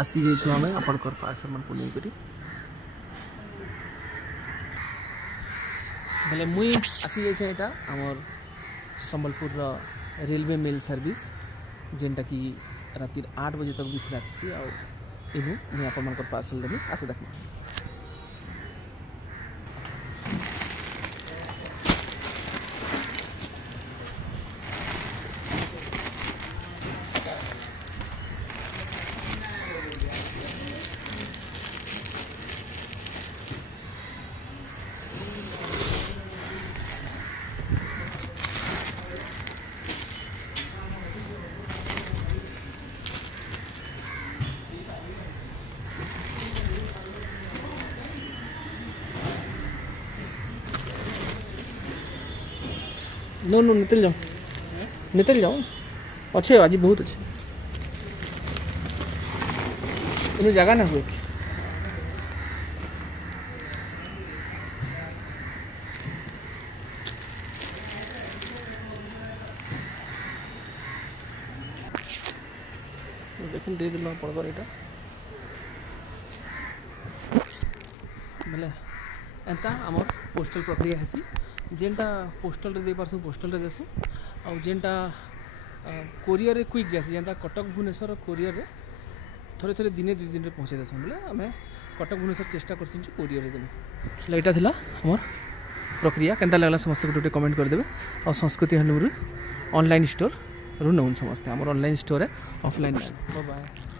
आसी जाइछु आमे आपनकर पार्सल मन को नहीं करी बेले मुई आसी जाइछु एटा हमर संबलपुर रेलवे मेल सर्विस जेनटा कि राति 8 बजे तक भी खुला थी आ इनु मुई आपनकर पार्सल देबी आसे देखना नो नो निकल जाओ अच्छे आज बहुत अच्छे इन जगह ना हुए देखिए दे दिल पड़कर यहाँ बोले एंता आमर पोस्टल प्रक्रिया हेसी जेनटा पोस्टल रे दे पारसु पोस्टल रे देसु आ जेनटा कोरियर रे क्विक जासी जेनटा कटक भुवनेश्वर कोरियर रे थोड़े थोड़े दिने 2 दिन रे पहुंचे देसु बोले आमे कटक भुवनेश्वर चेष्टा करछु जे कोरियर रे देनु एटा थिला हमर प्रक्रिया केनता लागला समस्त गोटे कमेंट कर देबे और संस्कृति हैंडलूम ऑनलाइन स्टोर रु नउन समस्त हमर ऑनलाइन स्टोर है ऑफलाइन बाय बाय।